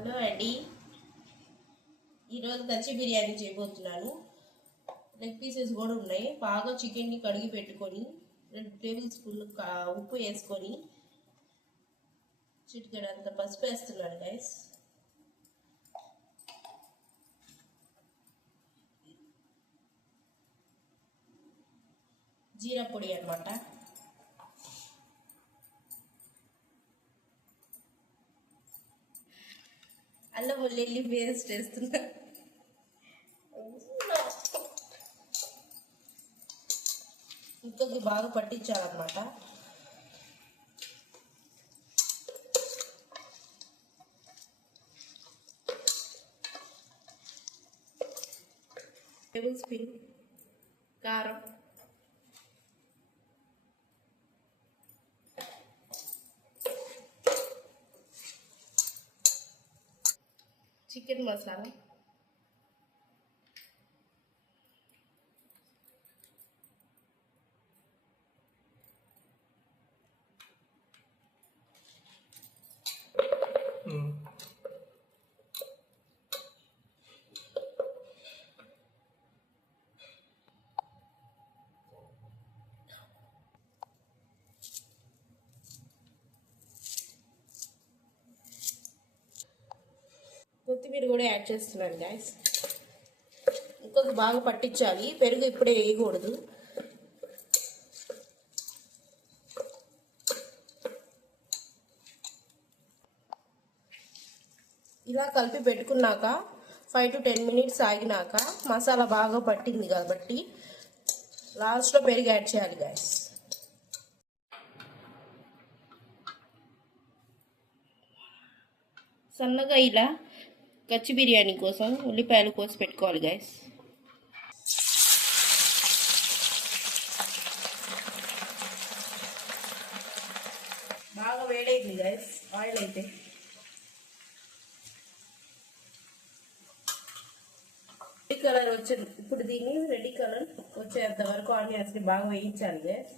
Hello అండి, ఈరోజు కచ్చి బిర్యానీ చేయబోతున్నాను. లెగ్ పీసెస్ కూడా ఉన్నాయి. బాగా చికెన్ని కడిగి పెట్టుకొని 2 టేబుల్ స్పూన్లు ఉప్పు వేసుకొని చిటికెడంత పసుపు వేస్తున్నాను గైస్. జీరా పొడి అన్నమాట. అల్లం వెల్లుల్లి పేస్ట్ వేస్తున్నా. ముక్కకి బాగా పట్టించాలన్నమాట. టేబుల్ స్పూన్ కారం, చికెన్ మసాలా, కొత్తిమీర కూడా యాడ్ చేస్తున్నాను గైస్. ఇంకొక బాగా పట్టించాలి. పెరుగు ఇప్పుడే వేయకూడదు. ఇలా కలిపి పెట్టుకున్నాక 5 to 10 minutes ఆగినాక మసాలా బాగా పట్టింది కాబట్టి లాస్ట్లో పెరుగు యాడ్ చేయాలి గైస్. సన్నగా ఇలా కచ్చి బిర్యానీ కోసం ఉల్లిపాయలు కోసి పెట్టుకోవాలి గైస్. బాగా వేడైంది గైస్ ఆయిల్ అయితే. రెడ్ కలర్ వచ్చింది. ఇప్పుడు దీన్ని రెడ్ కలర్ వచ్చేంత వరకు ఆనియన్స్ని బాగా వేయించాలి గైస్.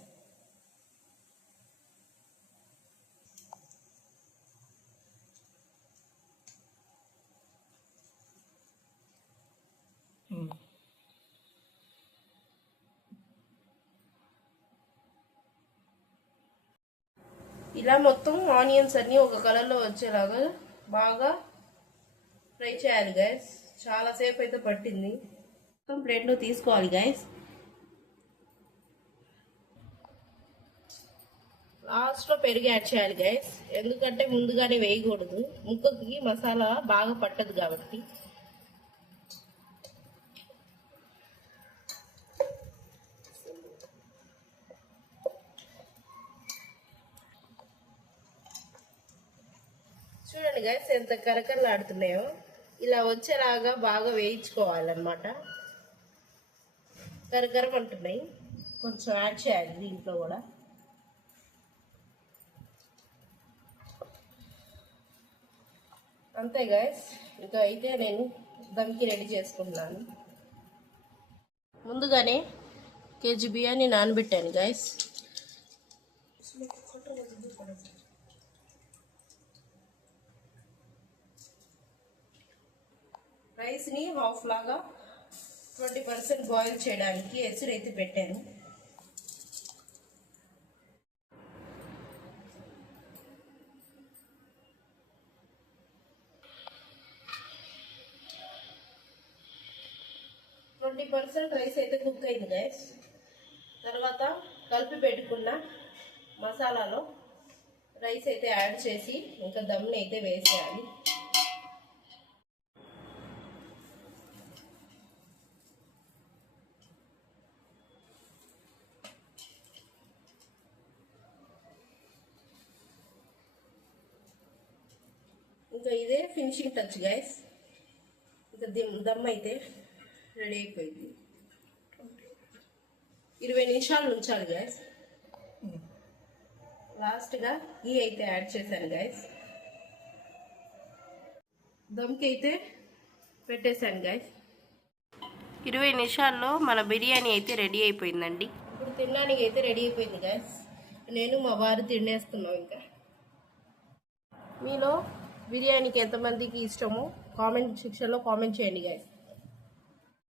ఇలా మొత్తం ఆనియన్స్ అన్నీ ఒక కలర్లో వచ్చేలాగా బాగా ఫ్రై చేయాలి గైస్. చాలాసేపు అయితే పట్టింది. మొత్తం ప్లేట్లో తీసుకోవాలి గైస్. లాస్ట్లో పెరుగు యాడ్ చేయాలి గైస్. ఎందుకంటే ముందుగానే వేయకూడదు, ముక్కకి మసాలా బాగా పట్టదు కాబట్టి. చూడండి గైస్ ఎంత కరకరలాడుతున్నాయో. ఇలా వచ్చేలాగా బాగా వేయించుకోవాలన్నమాట. కరకరం అంటున్నాయి. కొంచెం యాడ్ చేయాలి దీంట్లో కూడా. అంతే గైస్. ఇంకా అయితే నేను దమ్కి రెడీ చేసుకుంటున్నాను. ముందుగానే కేజీ బియ్యాన్ని నానబెట్టాను గైస్. రైస్ని హాఫ్ లాగా 20% బాయిల్ చేయడానికి ఎసురైతే పెట్టాను. రైస్ అయితే కుక్ అయింది గైస్. తర్వాత కలిపి పెట్టుకున్న మసాలాలో రైస్ అయితే యాడ్ చేసి ఇంకా దమ్ని అయితే వేసేయాలి. ఇంకా ఇదే ఫినిషింగ్ టచ్ గైస్. ఇంకా దమ్ అయితే రెడీ అయిపోయింది. 20 నిమిషాలు ఉంచాలి గైస్. లాస్ట్గా గీ అయితే యాడ్ చేశాను గైస్. దమ్కి అయితే పెట్టేశాను గైస్. 20 నిమిషాల్లో మన బిర్యానీ అయితే రెడీ అయిపోయిందండి. ఇప్పుడు తినడానికి అయితే రెడీ అయిపోయింది గైస్. నేను మా వారు తినేస్తున్నాం. ఇంకా మీలో బిర్యానీకి ఎంతమందికి ఇష్టమో కామెంట్ సెక్షన్లో కామెంట్ చేయండి గైస్.